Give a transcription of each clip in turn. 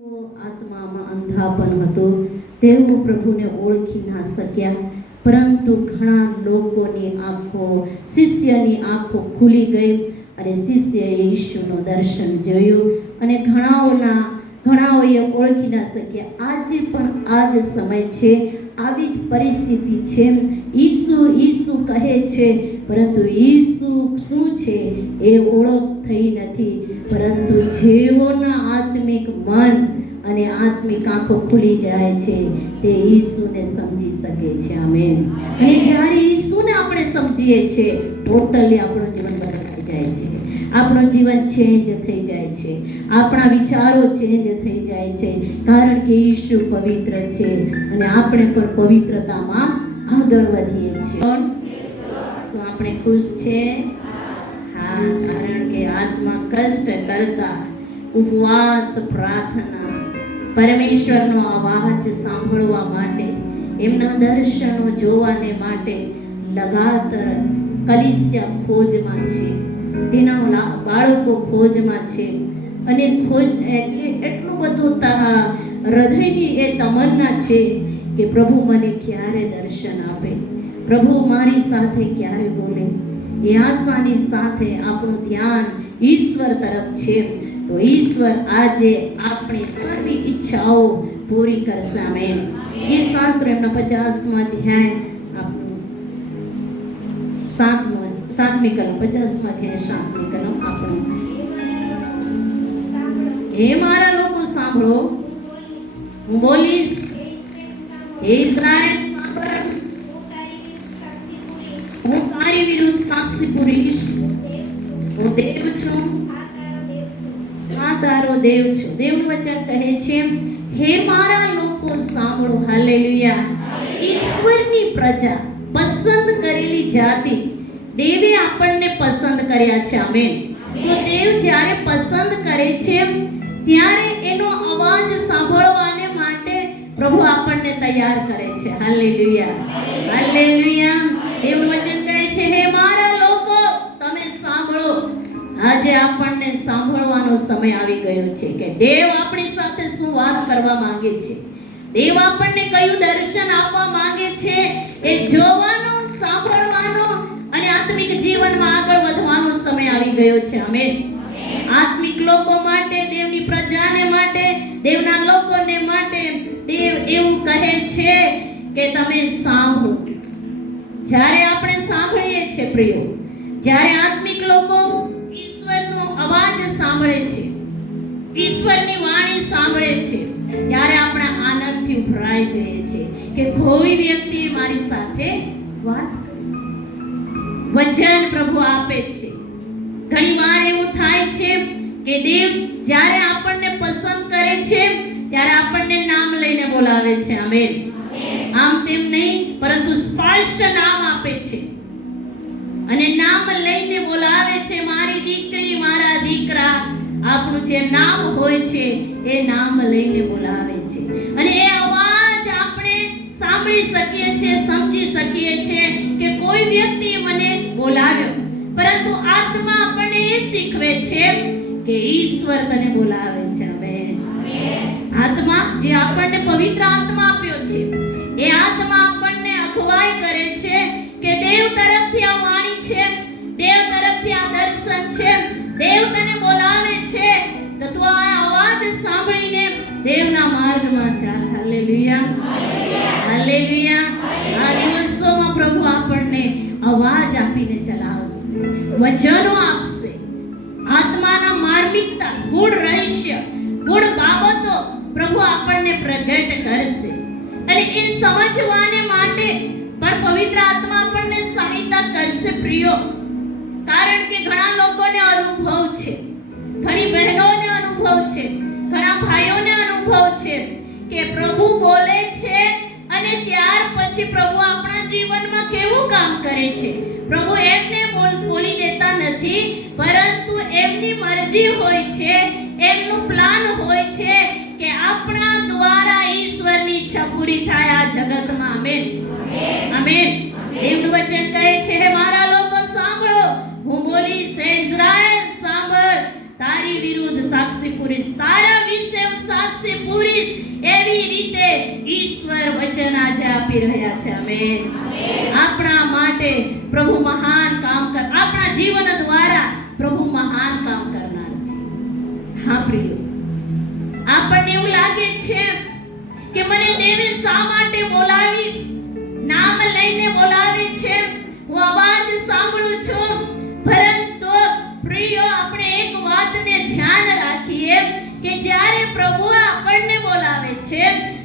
આત્મામાં અંધાપન હતું. તેઓ પ્રભુને ઓળખી ના શક્યા, પરંતુ ઘણા લોકોની આંખો, શિષ્યની આંખો ખુલી ગઈ અને શિષ્યએ ઈસુનું દર્શન જોયું અને ઘણાઓએ ઓળખી ના શક્યા. આજે પણ આ જ સમય છે, આવી જ પરિસ્થિતિ છે. ઈસુ કહે છે, પરંતુ ઈસુ શું છે એ ઓળખ થઈ નથી. પરંતુ જેઓના આત્મિક મન અને આત્મિક આંખો ખુલી જાય છે તે ઈસુને સમજી શકે છે. આમેન. અને જ્યારે ઈસુને આપણે સમજીએ છીએ, ટોટલી આપણું જીવન બદલાઈ જાય છે. આપણું જીવન ચેન્જ થઈ જાય છે, આપણા વિચારો ચેન્જ થઈ જાય છે, કારણ કે ઈસુ પવિત્ર છે અને આપણે પણ પવિત્રતામાં આગળ વધીએ છીએ. શું આપણે ખુશ છે? હા, કારણ કે આત્મા કષ્ટ કરતા ઉપવાસ, પ્રાર્થના, પરમેશ્વરનો અવાજ સાંભળવા માટે, એમના દર્શનો જોવાને માટે લગાતાર કલીસિયા ખોજમાં છે, તેના બાળકો ખોજમાં છે. અને એટલું બધું હૃદયની એ તમન્ના છે કે પ્રભુ મને ક્યારે દર્શન આપે, પ્રભુ મારી સાથે ક્યારે બોલે. એ આશાની સાથે આપણું ધ્યાન ઈશ્વર તરફ છે. તો ઈશ્વર આજે આપણી સર્વી ઈચ્છાઓ પૂરી કરશે. આમેન. એ શાસ્ત્ર એમના 50મા અધ્યાય, આપણું 7મી કલમ, 50મા અધ્યાય 7મી કલમ આપણું. હે મારા લોકો સાંભળો, હું બોલીશ. હે ઇઝરાયલ સાંભળ, હું તારી વિરુદ્ધ સાક્ષી પૂરીશ. હું દેવ છું, આ તારો દેવ છું. દેવનું વચન કહે છે, હે મારા લોકો સાંભળો. હાલેલુયા. ઈશ્વરની પ્રજા, પસંદ કરેલી જાતિ, દેવે આપણને પસંદ કર્યા છે. આમેન. તો દેવ જ્યારે પસંદ કરે છે ત્યારે એનો અવાજ સાંભળવાને માટે પ્રભુ આપણને તૈયાર કરે છે. Hallelujah, hallelujah. દેવનું વચન કહે છે, હે મારા લોકો તમે સાંભળો. આજે આપણને સાંભળવાનો સમય આવી ગયો છે કે દેવ આપણી સાથે શું વાત કરવા માંગે છે, દેવ આપણને કયું દર્શન આપવા માંગે છે, એ જોવાનો, સાંભળવાનો અને આત્મિક જીવનમાં આગળ વધવાનો સમય આવી ગયો છે. આમેન. આત્મિક લોકો માટે, દેવની પ્રજાને માટે, દેવના લોકોને માટે દેવ એવું કહે છે કે તમે સાંભળો. જ્યારે આપણે સાંભળીએ છીએ પ્રિયો, જ્યારે આત્મિક લોકો ઈશ્વરનો અવાજ સાંભળે છે, ઈશ્વરની વાણી સાંભળે છે, ત્યારે આપણે આનંદથી ઉભરાઈ જઈએ છીએ કે કોઈ વ્યક્તિ મારી સાથે વાત કરી, વચન પ્રભુ આપે છે. ઘણી વાર એવું થાય છે કે દેવ જ્યારે આપણને પસંદ કરે છે ત્યારે આપણને નામ લઈને બોલાવે છે. આમેન. આમ તેમ નહીં, પરંતુ સ્પષ્ટ નામ આપે છે અને નામ લઈને બોલાવે છે. મારી દીકરી, મારા દીકરા, આપણું જે નામ હોય છે એ નામ લઈને બોલાવે છે. અને એ અવાજ આપણે સાંભળી શકીએ છીએ, સમજી શકીએ છીએ કે કોઈ વ્યક્તિએ મને બોલાવ્યો. પરંતુ આત્મા આપણને એ શીખવે છે કે ઈશ્વર તને બોલાવે છે. આમેન. આત્મા જે આપણને પવિત્ર આત્મા આપ્યો છે, એ આત્મા આપણને અગવાઈ કરે છે કે દેવ તરફથી આ વાણી છે, દેવ તરફથી આ દર્શન છે, દેવ તને બોલાવે છે, તો તું આ અવાજ સાંભળીને દેવના માર્ગમાં ચાલ. Hallelujah, hallelujah. આ દિવસોમાં પ્રભુ આપણને અવાજ આપીને ચલાવશે, વચનો આપશે, આત્માના માર્મિકતા, ગૂઢ રહસ્ય, ગૂઢ બાબતો પ્રભુ આપણને પ્રગટ કરશે. અને એ સમજવાને માટે પણ પવિત્ર આત્મા આપણને સહાયતા કરશે પ્રિયો. કારણ કે ઘણા લોકોને અનુભવ છે, ઘણી બહેનોને અનુભવ છે, ઘણા ભાઈઓને અનુભવ છે કે પ્રભુ બોલે છે અને ત્યાર પછી પ્રભુ આપણા જીવનમાં કેવું કામ કરે છે. પ્રભુ એમને બોલી દેતા નથી, પરંતુ એમની મરજી હોય છે, એમનું પ્લાન હોય છે કે આપણા દ્વારા ઈશ્વરની ઈચ્છા પૂરી થાય આ જગતમાં. Amen, amen. દેવનું વચન કહે છે, હે મારા લોકો સાંભળો, હું બોલીશ. હે ઇઝરાયલ સાંભળ, તારી વિરુદ્ધ સાક્ષી પૂરીશ, તારા વિશે સાક્ષી પુરુષ એવી રીતે ઈશ્વર વચન આજે આપી રહ્યા છે. આમેન. આપણા માટે પ્રભુ મહાન કામ કર, આપણા જીવન દ્વારા પ્રભુ મહાન કામ કરનાર છે. હા પ્રિય, આપણને એવું લાગે છે કે મને દેવે શા માટે બોલાવી, નામ લઈને બોલાવે છે, હું અવાજ સાંભળું છું. પરંતુ પ્રિય, આપણે એક વાતને ધ્યાન રાખીએ કે જ્યારે પ્રભુ આપણને બોલાવે છે,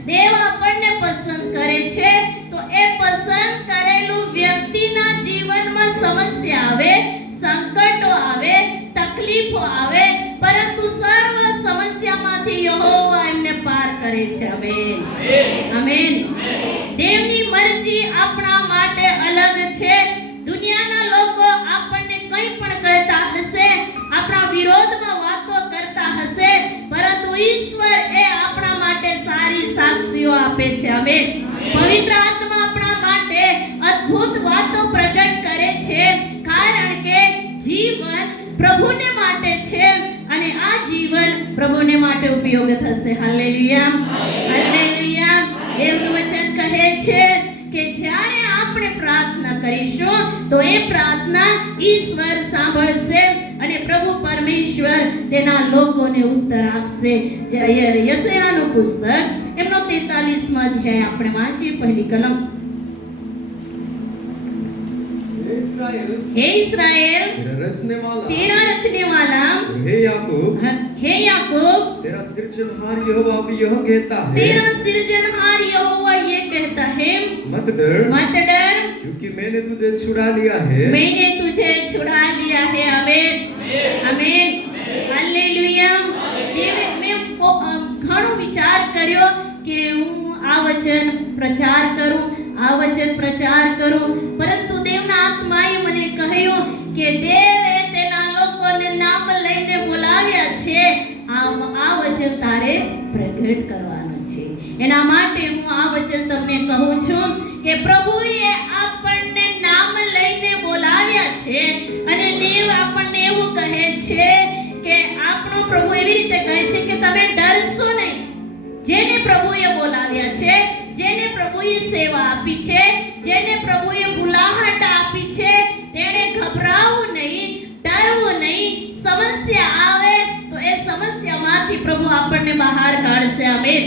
દેવ આપણને પસંદ કરે છે, તો એ પસંદ કરેલું વ્યક્તિના જીવનમાં સમસ્યા આવે, સંકટો આવે, તકલીફો આવે, પરંતુ સર્વ સમસ્યામાંથી યહોવા એમને પાર કરે છે. આમેન. આમેન. દેવની મરજી આપણા માટે અલગ છે. દુનિયાના લોકો આપણને કંઈ પણ કહેતા હશે, આપણા વિરોધમાં વાતો કરતા હશે, પરંતુ ઈશ્વર એ આપણા માટે સારી સાક્ષીઓ આપે છે. આમેન. પવિત્ર આત્મા આપણા માટે અદ્ભુત વાતો પ્રગટ કરે છે, કારણ કે જીવન પ્રભુને માટે છે અને આ જીવન પ્રભુને માટે ઉપયોગ થશે. હાલેલુયા. હાલેલુયા. દેવનું વચન કહે છે કે જ્યારે આપણે પ્રાર્થના કરીશું તો એ પ્રાર્થના ઈશ્વર સાંભળશે અને પ્રભુ પરમેશ્વર તેના લોકોને ઉત્તર આપશે. યશાયાનું પુસ્તક એમનો 43મો અધ્યાય આપણે વાંચીએ, પહેલી કલમ. हे इस्राएल तेरा रचने वाला, हे याकूब तेरा सृजनहार यहोवा भी यह कहता है, तेरा सृजनहार यहोवा ये कहता है, मत डर, क्योंकि मैंने तुझे छुड़ा लिया है, मैंने तुझे छुड़ा लिया है. आमेन. आमेन. हालेलुया. દેવે મેં ઘણો વિચાર કર્યો કે હું આ વચન પ્રચાર કરું, પરંતુ દેવના આત્માએ મને કહ્યું કે દેવે તેના લોકોને નામ લઈને બોલાવ્યા છે, આ વચન તારે પ્રગટ કરવાનું છે. એના માટે હું આ વચન તમને કહું છું કે પ્રભુએ આપણને નામ લઈને બોલાવ્યા છે અને દેવ આપણને એવું કહે છે કે આપણો પ્રભુ એવી રીતે કહે છે કે તમે ડરશો નહીં. જેને પ્રભુએ બોલાવ્યા છે, જેને પ્રભુએ સેવા આપી છે, જેને પ્રભુએ બુલાહટ આપી છે, તેણે ગભરાવું નહીં, ડરવું નહીં. સમસ્યા આવે તો એ સમસ્યામાંથી પ્રભુ આપણને બહાર કાઢશે. આમેન.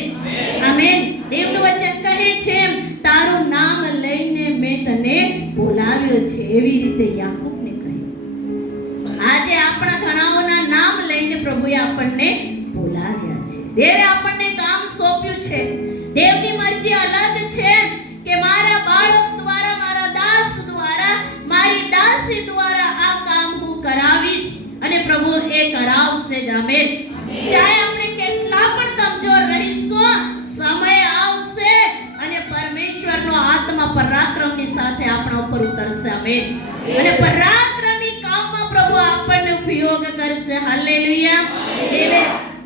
આમેન. દેવનું વચન કહે છે તારું નામ લઈને મેં તને બોલાવ્યો છે. એવી રીતે યાકૂબને કહ્યું. આજે આપણા ઘણાઓના નામ લઈને પ્રભુએ આપણને બોલાવ્યા છે. દેવે આપણને કામ સોંપ્યું છે. દેવની મરજી અલગ છે કે મારા બાળક દ્વારા, મારા દાસ દ્વારા, મારી દાસી દ્વારા આ કામ હું કરાવીશ અને પ્રભુ એ કરાવશે જ. આમેન. ચાહે આપણે કેટલા પણ કમજોર રહીશું, સમય આવશે અને પરમેશ્વરનો આત્મા પરાક્રમની સાથે આપણા ઉપર ઉતરશે. આમેન. અને પરાક્રમી કામમાં પ્રભુ આપણને ઉપયોગ કરશે. હાલેલુયા.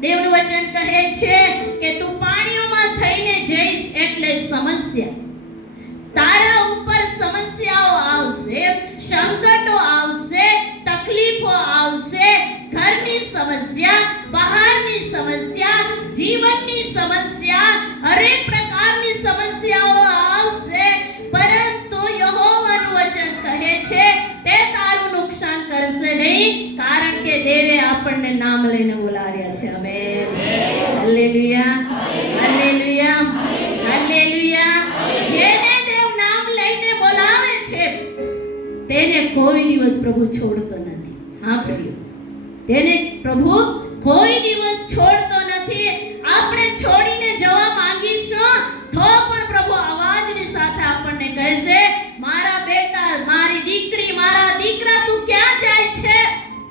દેવનું વચન કહે છે કે તું પાણીઓમાં થઈને જઈશ એટલે સમસ્યા, તારા ઉપર સમસ્યાઓ આવશે, સંકટો આવશે, તકલીફો આવશે, ઘરની સમસ્યા, બહારની સમસ્યા, જીવનની સમસ્યા, હરેક પ્રકારની સમસ્યાઓ આવશે, પરંતુ યહોવાનું વચન કહે છે તે તારું નુકસાન કરશે નહીં, કારણ કે દેવે આપણને નામ લઈને બોલાવ્યા છે. આમેન. હાલેલુયા. હાલેલુયા. હાલેલુયા. જેને દેવ નામ લઈને બોલાવે છે તેને કોઈ દિવસ પ્રભુ છોડતો નથી. હા પ્રિય, તેને પ્રભુ કોઈ દિવસ છોડતો નથી. આપણે છોડીને જવા માંગીશું તો પણ પ્રભુ અવાજની સાથે આપણને કહેશે, મારા બેટા, મારી દીકરી, મારા દીકરા, તું ક્યાં જાય છે?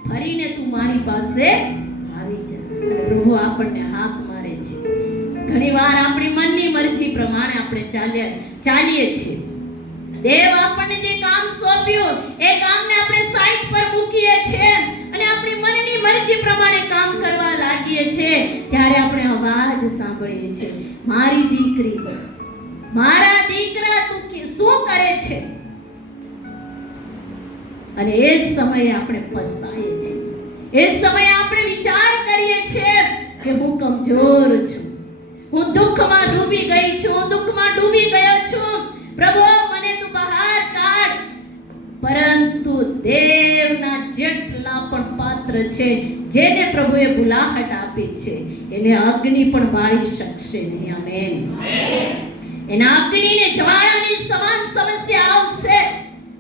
ફરીને તું મારી પાસે આવી જા. અને પ્રભુ આપણને હાક મારે છે. ઘણીવાર આપણી મનની મરજી પ્રમાણે આપણે ચાલીએ છીએ. દેવ આપણને જે કામ સોંપ્યું એ કામને આપણે સાઈડ પર મૂકીએ છીએ અને આપણી મનની મરજી પ્રમાણે કામ કરવા લાગીએ છીએ. ત્યારે આપણે અવાજ સાંભળીએ છીએ, મારી દીકરી, મારા દીકરા, તું શું કરે છે? અને એ સમયે આપણે પસ્તાઈએ છીએ. એ સમયે આપણે વિચાર કરીએ છીએ કે હું કમજોર છું, હું દુઃખમાં ડૂબી ગઈ છું, હું દુઃખમાં ડૂબી ગયો છું, પ્રભુ મને તું બહાર કાઢ. પરંતુ દેવના જેટલા પણ પાત્ર છે જેને પ્રભુએ બુલાહટ આપી છે એને અગ્નિ પણ બાળી શકશે નહીં. આમેન. એના અગ્નિને જ્વાળાની સમાન સમસ્યા આવશે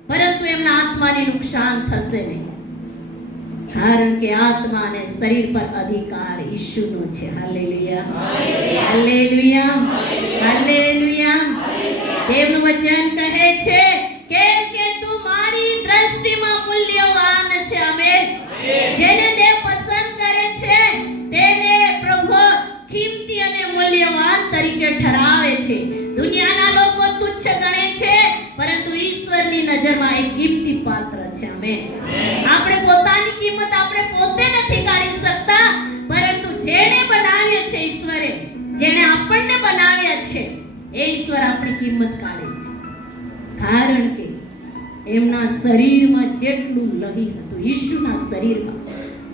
પરંતુ એમના આત્માને નુકસાન થશે નહીં, કારણ કે આત્મા અને શરીર પર અધિકાર ઈશુનો છે. Hallelujah, hallelujah, hallelujah. દેવનું વચન કહે છે કેમ કે તું મારી દ્રષ્ટિમાં મૂલ્યવાન છે. આમેન. જેને દેવ પસંદ કરે છે તેને પ્રભુ કિંમતી અને મૂલ્યવાન તરીકે ઠરાવે છે. દુનિયાના લોકો તુચ્છ ગણે છે પરંતુ ઈશ્વરની નજરમાં એ કિંમતી પાત્ર છે. આમેન. આપણે પોતાની કિંમત આપણે પોતે નથી કાઢી શકતા, પરંતુ જેણે બનાવ્યા છે ઈશ્વરે, જેણે આપણને બનાવ્યા છે એ ઈશ્વર આપણી કિંમત કાઢે છે. કારણ કે એમના શરીરમાં જેટલું લોહી હતું, ઈશુના શરીરમાં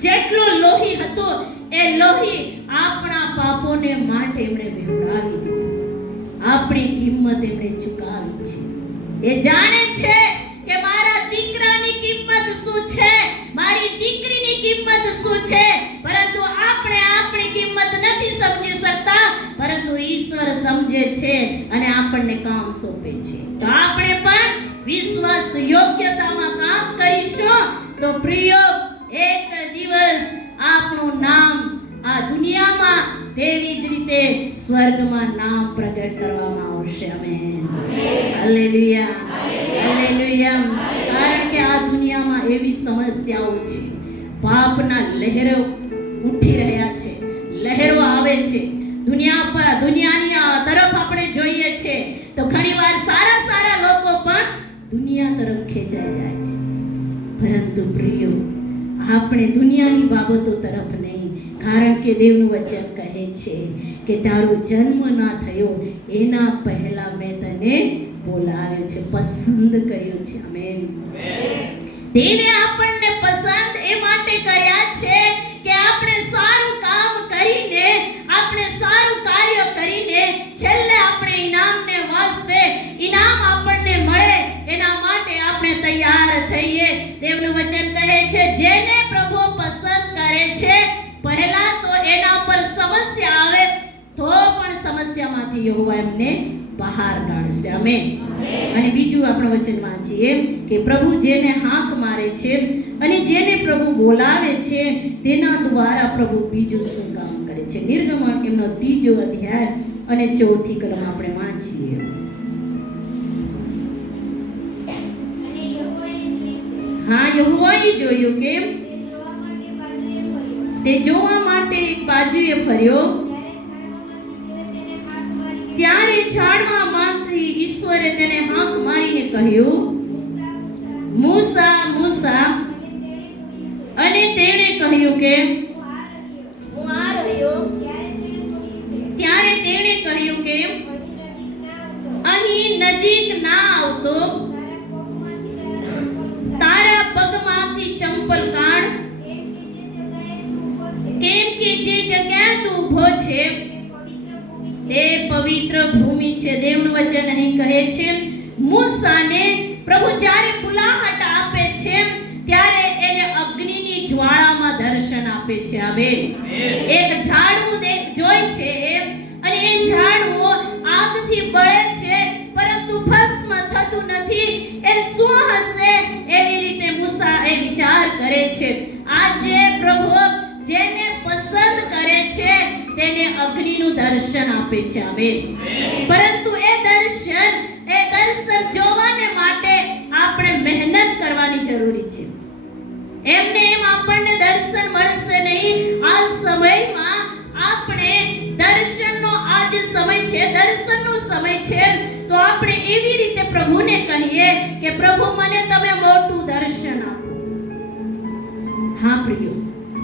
જેટલું લોહી હતું એ લોહી આપણા પાપોને માટે એમણે વહેવડાવી દીધું. આપણી કિંમત એમણે ચૂકવી છે. એ જાણે છે કે મારા દીકરાની કિંમત શું છે, મારી દીકરીની કિંમત શું છે, પરંતુ આપણે આપણી કિંમત નથી સમજી શકતા, પરંતુ ઈશ્વર સમજે છે અને આપણને કામ સોંપે છે. તો આપણે પણ વિશ્વાસ યોગ્યતામાં કામ કરીશું તો પ્રિય એક દિવસ આપણું નામ આ દુનિયામાં તેવી જ રીતે સ્વર્ગમાં નામ પ્રગટ કરવામાં આવશે. આમેન. Hallelujah, hallelujah. કારણ કે આ દુનિયામાં એવી સમસ્યાઓ છે, પાપના લહેરો ઉઠી રહ્યા છે, લહેરો આવે છે દુનિયાની તરફ આપણે જોઈએ છે તો ઘણીવાર સારા સારા લોકો પણ દુનિયા તરફ ખેંચાઈ જાય છે. પરંતુ પ્રિયો આપણે દુનિયાની બાબતો તરફ નહીં, કારણ કે દેવનું વચન કહે છે કે તારો જન્મ ના થયો એના પહેલા મેં તને બોલાવ્યો છે, પસંદ કર્યો છે. આમેન. દેવે આપણને પસંદ એ માટે કર્યા છે કે આપણે સારું કામ કરીને, આપણે સારું કાર્ય કરીને છેલ્લે આપણે ઇનામને વાસ્તે ઇનામ આપણને મળે એના માટે આપણે તૈયાર થઈએ. દેવનું વચન કહે છે જેને પ્રભુ પસંદ કરે છે પહેલા તો એના પર સમસ્યા આવે તો પણ સમસ્યામાંથી યહોવા એમને બહાર કાઢશે. આમેન. અને બીજું આપણે વચન વાંચીએ કે પ્રભુ જેને હાંક મારે છે અને જેને પ્રભુ બોલાવે છે તેના દ્વારા પ્રભુ બીજું શું કામ કરે છે. નિર્ગમન એમનો 3 અધ્યાય અને 4થી કલમ આપણે વાંચીએ. હા, યહોવાએ જોયું કે તે જોવા માટે એક બાજુએ ફર્યો, ત્યારે ઝાડવામાંથી ઈશ્વરે તેને હાંક મારીને કહ્યું, મૂસા, મૂસા. અને તેણે કહ્યું કે હું આ રહ્યો. ત્યારે તેણે કહ્યું કે અહીં નજીક ના આવતો, તારા પગમાંથી ચંપલ કાઢ, કેમ કે જે જગ્યાએ તું ઊભો છે તે પવિત્ર ભૂમિ છે. દેવનું વચન અહીં કહે છે મૂસાને પ્રભુ જ્યારે બુલાહટ આપે છે ત્યારે એને અગ્નિની જ્વાળામાં દર્શન આપે છે. આમેન. એક ઝાડવું જોઈ છે અને એ ઝાડવું આગથી બળે છે પરંતુ ભસ્મ થતું નથી. એ શું હશે એવી રીતે મૂસા એ વિચાર કરે છે. આજે પ્રભુ જેને પસંદ કરે છે તેને અગ્નિનું દર્શન આપે છે. આમેન. પરંતુ એ દર્શન જોવાને માટે આપણે મહેનત કરવાની જરૂરી છે. એમને એમ આપણને દર્શન મળશે નહીં. આ સમયમાં આપણે દર્શનનો આજ સમય છે, દર્શનનો સમય છે, તો આપણે એવી રીતે પ્રભુને કહીએ કે પ્રભુ મને તમે મોટું દર્શન આપો. હા પ્રિયો,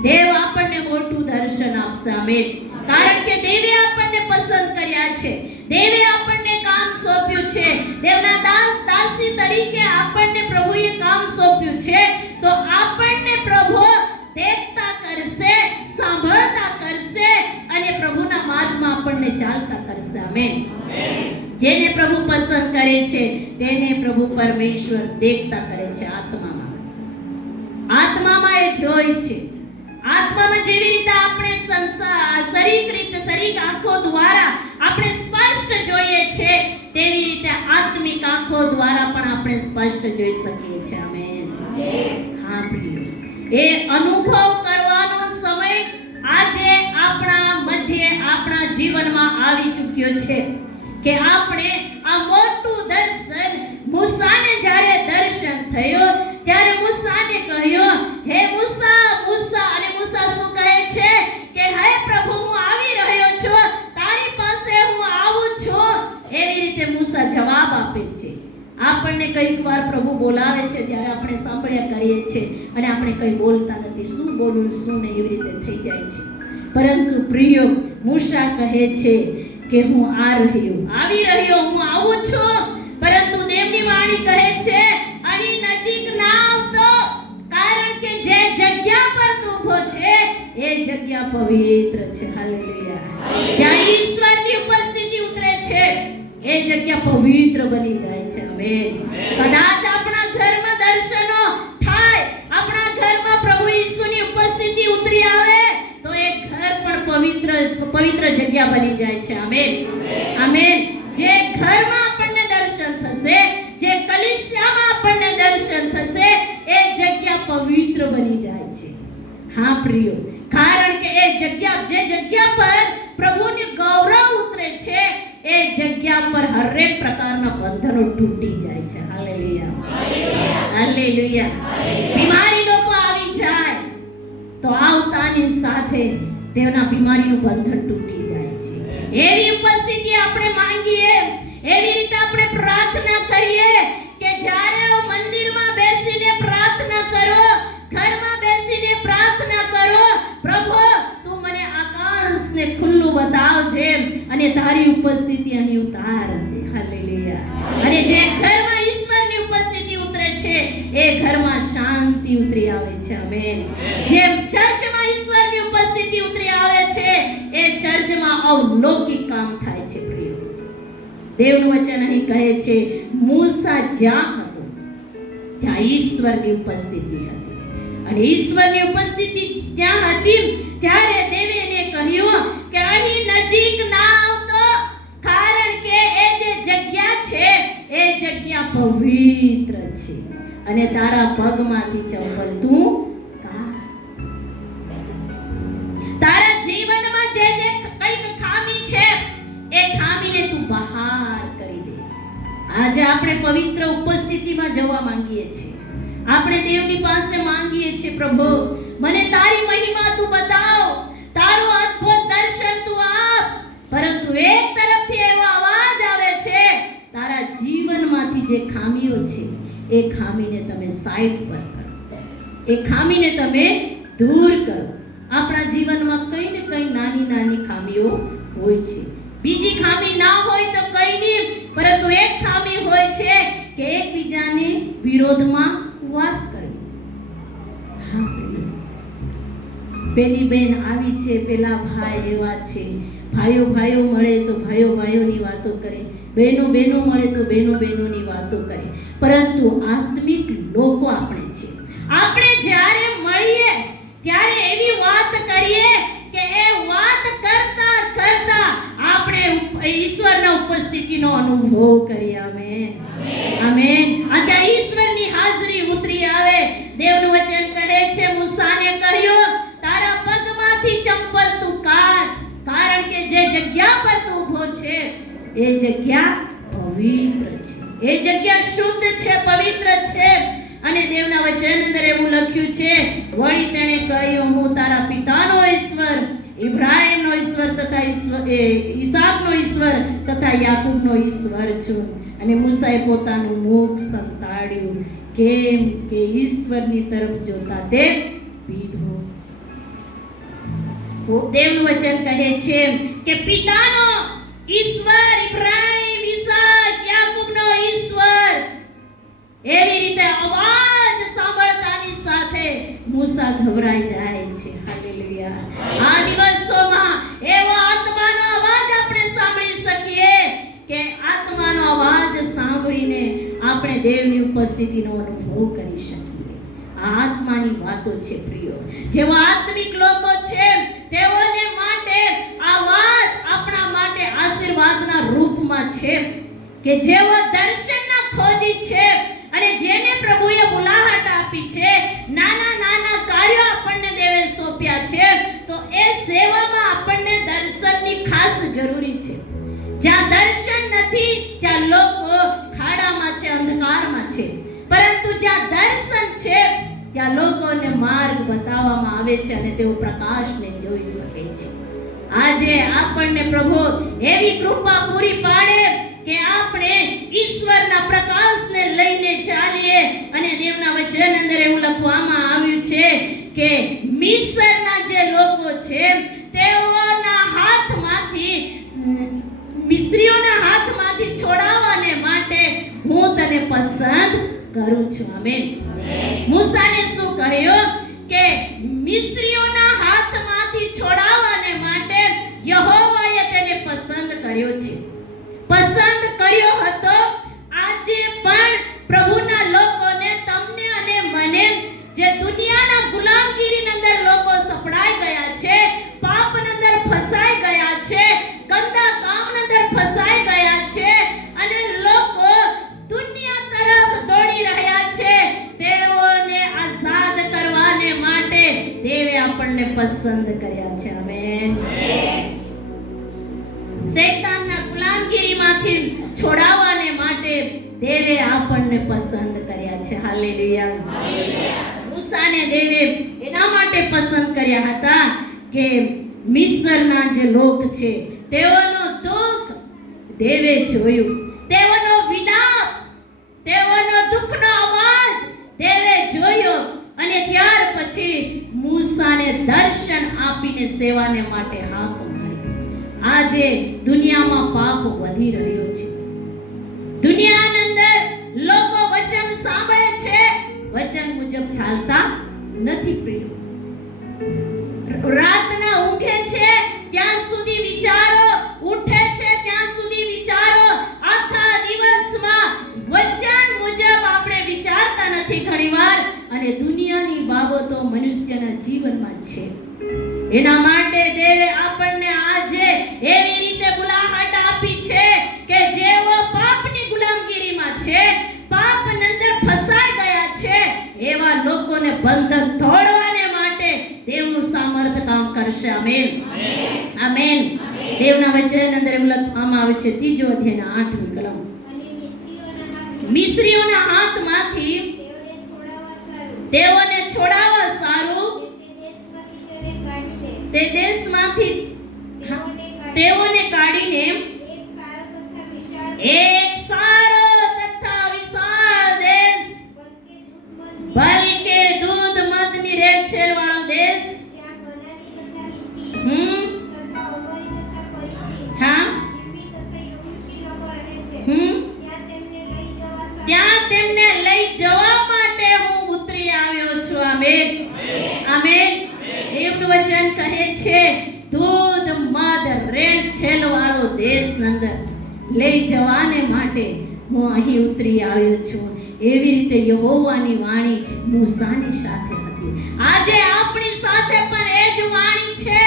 દેવ આપણને મોટું દર્શન આપશે. આમેન. કારણ કે દેવે આપણને પસંદ કર્યા છે, દેવે આપણને કામ સોંપ્યું છે, દેવના દાસ દાસી તરીકે આપણને પ્રભુએ કામ સોંપ્યું છે. તો આપણને પ્રભુ દેખતા કરશે, સાંભળતા કરશે અને પ્રભુના માર્ગમાં આપણને ચાલતા કરશે. આમેન. જેને પ્રભુ પસંદ કરે છે તેને પ્રભુ પરમેશ્વર દેખતા કરે છે. આત્મામાં એ જોય છે. આત્મામાં જેવી રીતે આપણે શરીર આંખો દ્વારા આપણે સ્પષ્ટ જોઈએ છે, તેવી રીતે આત્મિક આંખો દ્વારા પણ આપણે સ્પષ્ટ જોઈ શકીએ છીએ. આમેન. હા પ્રિય, એ અનુભવ કરવાનો સમય આજે આપણા મધ્યે આપણા જીવનમાં આવી ચૂક્યો છે કે આપણે આ મોટું દર્શન, મૂસાને જ્યારે દર્શન થયો ત્યારે મૂસાને કહ્યું, હે મૂસા, મૂસા. અને મૂસા શું કહે છે કે હે પ્રભુ, હું આવી રહ્યો છું, તારી પાસે હું આવું છું. એવી રીતે મૂસા જવાબ આપે છે. આપણને કઈક વાર પ્રભુ બોલાવે છે ત્યારે આપણે સાંભળ્યા કરીએ છીએ અને આપણે કંઈ બોલતા નથી. શું બોલું શું નહીં એવી રીતે થઈ જાય છે. પરંતુ પ્રિય, મૂસા કહે છે કે હું આવી રહ્યો, હું આવું છું. પરંતુ દેવની વાણી કહે છે અહીં નજીક ના આવતો, કારણ કે જે જગ્યા પર તું ઊભો છે એ જગ્યા પવિત્ર છે. હાલેલુયા. જ્યાં ઈશ્વરની ઉપસ્થિતિ ઉતરે છે એ જગ્યા પવિત્ર બની જાય છે. આમેન. કદાચ આપણા ઘરમાં દર્શનો થાય, આપણા ઘરમાં પ્રભુ ઈસુની ઉપસ્થિતિ ઉતરી આવે તો એ ઘર પણ પવિત્ર જગ્યા બની જાય છે. આમેન. આમેન. જે ઘરમાં આપણને દર્શન થશે, જે કલીસિયામાં આપણને દર્શન થશે, એ જગ્યા પવિત્ર બની જાય છે. હા પ્રિયો, કારણ કે એ જગ્યા, જે જગ્યા પર પ્રભુની ગૌરવ ઉતરે છે, એ જગ્યા પર હરેક પ્રકારના બંધનો તૂટી જાય છે. હાલેલુયા. હાલેલુયા. બીમારી લોકો આવી જાય તો આવતાની સાથે તેના બીમારીનું બંધન તૂટી જાય છે. એવી ઉપસ્થિતિ આપણે માંગીએ, એવી રીતે આપણે પ્રાર્થના કરીએ કે જ્યારે મંદિરમાં બેસીને પ્રાર્થના કરો, ઘરમાં બેસીને પ્રાર્થના કરો, પ્રભુ તું મને આકાશને ખુલ્લું બતાવજે અને તારી ઉપસ્થિતિ અહીં ઉતારજે. હાલેલુયા. અને જે ઘરમાં ઈશ્વરની ઉપસ્થિતિ ઉતરે છે એ ઘરમાં શાંતિ ઉતરી આવે છે. આમેન. જે ચર્ચમાં ઈશ્વરની ઉપસ્થિતિ ઉતરી આવે છે એ ચર્ચમાં અલૌકિક કામ થાય છે. પ્રિય, દેવનું વચન અહીં કહે છે મૂસા જ્યાં હતો ત્યાં ઈશ્વરની ઉપસ્થિતિ હતી, અને ઈશ્વરની ઉપસ્થિતિ ત્યાં હતી ત્યારે દેવે એને કહ્યું કે અહીં નજીક ના આવતો, કારણ કે એ જે જગ્યા છે એ જગ્યા પવિત્ર છે અને તારા પગમાંથી ચંપલ તું કાઢ. તારા જીવનમાં જે કંઈક ખામી છે એ ખામીને તું બહાર કરી દે. આજે આપણે પવિત્ર ઉપસ્થિતિમાં જવા માંગીએ છીએ. આપણે દેવની પાસે માંગીએ છીએ, પ્રભુ મને તારી મહિમા તું બતાવ, તારું અદ્ભુત દર્શન તું આપ. પરંતુ એક તરફથી એવો અવાજ આવે છે, તારા જીવનમાંથી જે ખામીઓ છે એ ખામીને તમે સાઈડ પર કરો, એ ખામીને તમે દૂર કરો. આપણા જીવનમાં કંઈ ને કંઈ નાની નાની ખામીઓ હોય છે. બીજી ખામી ના હોય તો કંઈ નહીં, પરંતુ એક ખામી હોય છે કે એકબીજાને વિરોધમાં વાત કરવી. હા, પેલી બેન આવી છે, પેલા ભાઈ એવા છે, ભાઈઓ ભાઈઓ મળે તો ભાઈઓ ભાઈઓની વાતો કરે, બહેનો બહેનો મળે તો બહેનો બહેનોની વાતો કરે. પરંતુ આત્મિક લોકો આપણે છે. આપણે જ્યારે મળીએ ત્યારે એવી વાત કરીએ કે એ વાત કરતા કરતા આપણે ઈશ્વરના ઉપસ્થિતિનો અનુભવ કરીએ. આમેન. આમેન. આ ઈશ્વરની હાજરી ઉતરી આવે. દેવનું વચન કહે છે, મૂસાને કહ્યું તારા પગમાંથી ચંપલ તું કાઢ, કારણ કે જે જગ્યા પર તું ઊભો છે એ જગ્યા પવિત્ર છે, એ જગ્યા શુદ્ધ છે, પવિત્ર છે. અને દેવના વચન અંદર એવું લખ્યું છે, વળી તેણે કહ્યું હું તારા પિતાનો ઈશ્વર, ઇબ્રાહીમનો ઈશ્વર તથા ઈસાકનો ઈશ્વર તથા યાકૂબનો ઈશ્વર છું. અને મૂસાએ પોતાનું મુખ સંતાડ્યું, કેમ કે ઈશ્વરની તરફ જોતા તે પીધો. દેવનું વચન કહે છે કે પિતાનો ઈશ્વર, ઇબ્રાહીમ, ઈસાક, યાકૂબનો ઈશ્વર, એવી રીતે અવાજ સાંભળતાની સાથે મૂસા ગભરાઈ જાય છે. હાલેલુયા. આ દિવસોમાં એવો આત્માનો અવાજ આપણે સાંભળી શકીએ કે આત્માનો અવાજ સાંભળીને આપણે દેવની ઉપસ્થિતિનો અનુભવ કરી શકીએ. આ આત્માની વાતો છે પ્રિયો. જેવા આત્મિક લોકો છે તેઓને માટે આ વાત આપણા માટે આશીર્વાદના રૂપમાં છે કે જેઓ દર્શનના ખોજી છે અને જેને પ્રભુએ બોલાહટ આપી છે, નાના નાના કાર્યો આપણને દેવે સોંપ્યા છે, તો એ સેવામાં આપણને દર્શનની ખાસ જરૂરી છે. જ્યાં દર્શન નથી ત્યાં લોકો ખાડામાં છે, અંધકારમાં છે, પરંતુ જ્યાં દર્શન છે ત્યાં લોકોને માર્ગ બતાવવામાં આવે છે અને તેઓ પ્રકાશને જોઈ શકે છે. આજે આપણને પ્રભુ એવી કૃપા પૂરી પાડે કે આપણે ઈશ્વરના પ્રકાશને લઈને ચાલીએ. અને દેવના વચન અંદર એવું લખવામાં આવ્યું છે કે મિસ્રના જે લોકો છે તેઓના હાથમાંથી, મિસ્રીઓના હાથમાંથી છોડાવવાને માટે હું તને પસંદ કરું છું. આમેન. મૂસાને શું કહ્યું કે મિસ્રીઓના હાથમાંથી છોડાવવાને માટે યહોવાએ તેને પસંદ કર્યો છે, પસંદ કર્યો હતો. આજે પણ પ્રભુના લોકોને, તમને અને મને, જે દુનિયાના ગુલામગીરીની અંદર લોકો સપડાઈ ગયા છે, પાપની અંદર ફસાઈ ગયા છે, ગંદા કામની અંદર ફસાઈ ગયા છે અને લોકો દુનિયા તરફ દોડી રહ્યા છે, તેઓને આઝાદ કરવાને માટે દેવે આપણને પસંદ કર્યા છે. આમેન. શૈતાનના ગુલામગીરીમાંથી છોડાવવાને માટે દેવે આપણને પસંદ કર્યા છે. હાલેલુયા. મૂસાને દેવે એના માટે પસંદ કર્યા હતા કે મિસ્રના જે લોક છે તેઓનો દુઃખ દેવે જોયું, તેઓનો વિલાપ, તેઓનો દુઃખનો અવાજ દેવે જોયો અને ત્યાર પછી મૂસાને દર્શન આપીને સેવાને માટે હાક મારી. આજે દુનિયામાં પાપ વધી રહ્યો છે. દુનિયાની અંદર લોકો વચન સાંભળે છે, વચન મુજબ ચાલતા નથી પ્રિય. રાતના ઊંઘે છે ત્યાં સુધી વિચારો, ઉઠે છે ત્યાં સુધી વિચારો, આખા દિવસમાં વચન મુજબ આપણે વિચારતા નથી ઘણીવાર, અને દુનિયાની બાબતો મનુષ્યના જીવનમાં છે. એના માટે દેવે આપણને આજે એવી રીતે બોલાહટ આપી છે કે જેઓ પાપની ગુલામગીરીમાં છે, પાપની અંદર ફસાઈ ગયા છે, એવા લોકોને બંધન તોડવાને માટે દેવનું સામર્થ્ય કામ કરશે. આમેન. આમેન. દેવના વચન અંદર એવું લખવામાં આવે છે, 3 અધ્યાયના 8મી કલમ, મિસ્રીઓના હાથમાંથી તેઓને છોડાવવા સારું તે દેશમાંથી તેઓને કાઢીને એક સારો તથા વિશાળ દેશ, બલકે દૂધ મધની રેલચેલ વાળો દેશ, હા, ત્યાં તેમને લઈ જવા માટે હું ઉતરી આવ્યો છું. આમેન. આમેન. દેવનું વચન કહે છે દૂધ મધ રેલચેલ વાળો દેશ અંદર લઈ જવાને માટે હું અહીં ઉતરી આવ્યો છું. એવી રીતે યહોવાની વાણી મૂસાની સાથે હતી. આજે આપણી સાથે પણ એ જ વાણી છે.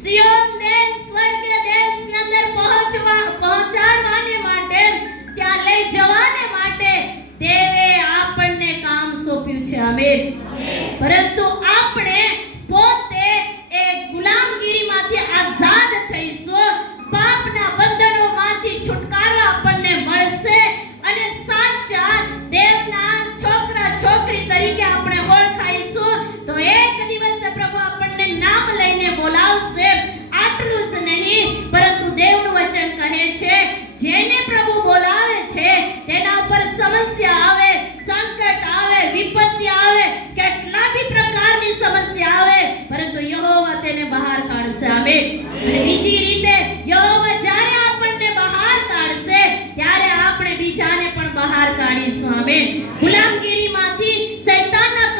સિયોન દેશ, સ્વર્ગીય દેશની અંદર પહોંચાડવાને માટે, ત્યાં લઈ જવાને માટે દેવે આપણને કામ સોંપ્યું છે. આમેન. પરંતુ આપણે પોતે એ ગુલામગીરીમાંથી આઝાદ થઈશું, પાપના બંધનોમાંથી છુટકારો આપણને મળશે અને સાચા દેવના છોકરા છોકરી તરીકે આપણે ઓળખાઈશું. તો એક દિવસે પ્રભુ આપણને નામ લઈને બોલાવશે. આટલું જ નહીં, પરંતુ દેવનું વચન કહે છે જેને પ્રભુ બોલાવે છે તેના ઉપર સમસ્યા આવે, સંકટ આવે, વિપત્તિ આવે, કેટલા બી પ્રકારની સમસ્યા આવે, પરંતુ યહોવા તેને બહાર કાઢશે. આમેન. અને બીજી રીતે યહોવા જ્યારે આપણને બહાર કાઢશે ત્યારે આપણે બીજાને પણ બહાર કાઢીશું. આમેન. ગુલામગીરીમાંથી, શૈતાનના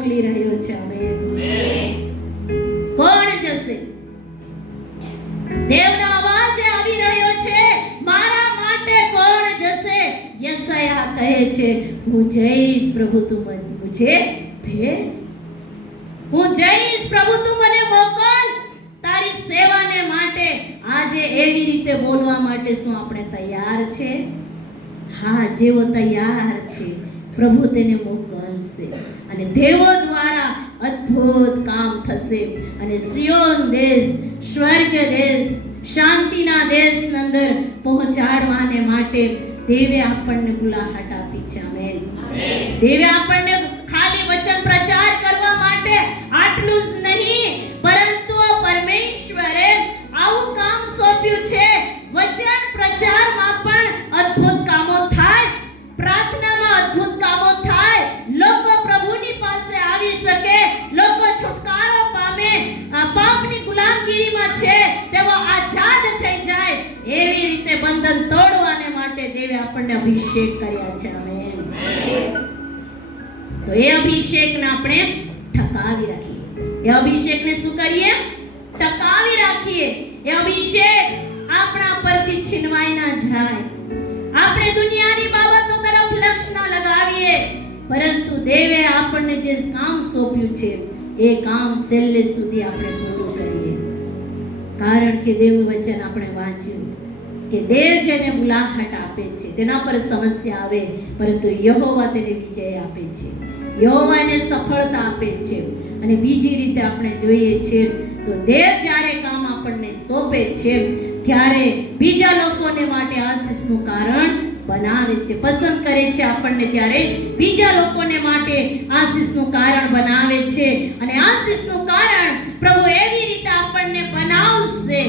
મોકલી રહ્યો છે. આમેન. કોણ જશે? દેવનો અવાજ આવી રહ્યો છે, મારા માટે કોણ જશે? યશાયા કહે છે, હું જઈશ પ્રભુ, તું મુझे ભેજ. હું જઈશ પ્રભુ, તું મને મોકલ તારી સેવાને માટે. આજે એવી રીતે બોલવા માટે શું આપણે તૈયાર છે? હા, જેવો તૈયાર છે પ્રભુ તેને મોકલશે અને દેવો દ્વારા અદ્ભુત કામ થશે અને સિયોન દેશ, સ્વર્ગ દેશ, શાંતિના દેશની અંદર પહોંચાડવાને માટે દેવે આપણને બુલાહટ આપી છે. આમેન. દેવે આપણને ખાલી વચન પ્રચાર કરવા માટે આટલું જ નહીં, પરંતુ પરમેશ્વરે આવું કામ સોંપ્યું છે. વચન પ્રચારમાં પણ અદ્ભુત કામો થાય, પ્રાર્થનામાં અદ્ભુત કામો થાય, લોકો પ્રભુની પાસે આવી શકે, લોકો છુટકારો પામે, પાપની ગુલામગીરીમાં છે તેઓ આઝાદ થઈ જાય. એવી રીતે બંધન તોડવાને માટે દેવે આપણને અભિષેક કર્યા છે. આમેન. તો એ અભિષેકને આપણે ટકાવી રાખીએ. એ અભિષેકને શું કરીએ? ટકાવી રાખીએ. એ અભિષેક આપણા પરથી છીનવાઈ ના જાય. આપણે દુનિયાની બાબતો તરફ લક્ષ્ય ના લગાવીએ, પરંતુ દેવે આપણને જે કામ સોંપ્યું છે એ કામ છેલ્લે સુધી આપણે પૂરું કરીએ. કારણ કે દેવનું વચન આપણે વાંચ્યું કે દેવ જેને બુલાહટ આપે છે તેના પર સમસ્યા આવે, પરંતુ યહોવા તેને વિજય આપે છે, યહોવા એને સફળતા આપે છે. અને બીજી રીતે આપણે જોઈએ છે તો દેવ જ્યારે કામ આપણને સોંપે છે ત્યારે બીજા લોકોને માટે આશીષનું કારણ બનાવે છે, પસંદ કરે છે આપણને, ત્યારે બીજા લોકોને માટે આશીષનું કારણ બનાવે છે. અને આશીષનું કારણ પ્રભુ એવી રીતે આપણને બનાવશે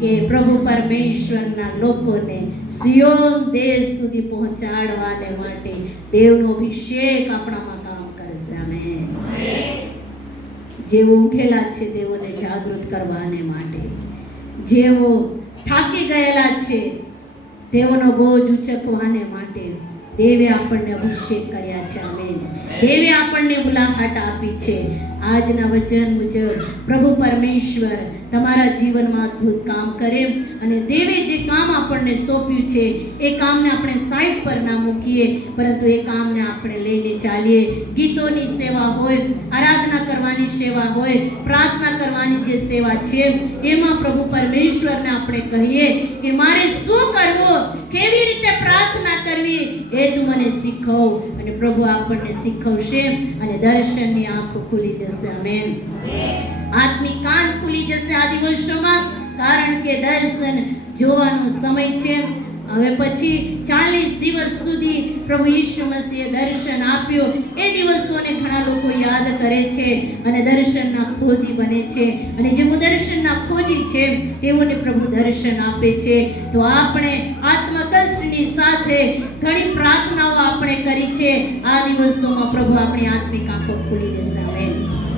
કે પ્રભુ પરમેશ્વરના લોકોને સિયોન દેશ સુધી પહોંચાડવાને માટે દેવનો અભિષેક આપણામાં કામ કરશે. આમેન. જેઓ ઊંઘેલા છે તેઓને જાગૃત કરવાને માટે, જેઓ થાકી ગયેલા છે તેઓનો બોજ ઉચકવાને માટે દેવે આપણને અભિષેક કર્યા છે. આમેન. દેવે આપણને બુલાહટ આપી છે. આજના વચન મુજબ પ્રભુ પરમેશ્વર તમારા જીવનમાં અદ્ભુત કામ કરે અને દેવે જે કામ આપણને સોંપ્યું છે એ કામને આપણે સાઈડ પર ના મૂકીએ, પરંતુ એ કામને આપણે લઈને ચાલીએ. ગીતોની સેવા હોય, આરાધના કરવાની સેવા હોય, પ્રાર્થના કરવાની જે સેવા છે એમાં પ્રભુ પરમેશ્વરને આપણે કહીએ કે મારે શું કરવું, કેવી રીતે પ્રાર્થના કરવી એ તું મને શીખવ. અને પ્રભુ આપણને શીખવશે અને દર્શનની આંખો ખુલી જશે. આમેન. આત્મિક કાન ખુલી જશે આ દિવસોમાં, કારણ કે દર્શન જોવાનો સમય છે. હવે પછી 40 દિવસ સુધી પ્રભુ ઈસુ મસીહે દર્શન આપ્યું. એ દિવસોને ઘણા લોકો યાદ કરે છે અને દર્શનના ખોજી બને છે. અને જેઓ દર્શનના ખોજી છે તેઓને પ્રભુ દર્શન આપે છે. તો આપણે આત્મકષ્ટની સાથે ઘણી પ્રાર્થનાઓ આપણે કરી છે. આ દિવસોમાં પ્રભુ આપણી આત્મિક આંખો ખોલી દેશે. આમેન.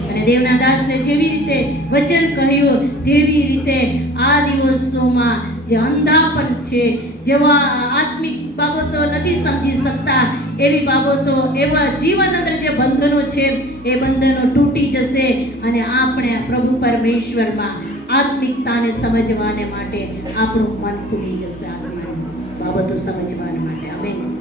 અને દેવના દાસે જેવી રીતે વચન કહ્યું તેવી રીતે આ દિવસોમાં જે અંધાપન છે, જેવા આત્મિક બાબતો નથી સમજી શકતા એવી બાબતો, એવા જીવન અંદર જે બંધનો છે એ બંધનો તૂટી જશે અને આપણે પ્રભુ પરમેશ્વરમાં આત્મિકતાને સમજવાને માટે આપણું મન ખુલી જશે, આત્મિક બાબતો સમજવાને માટે. આમેન.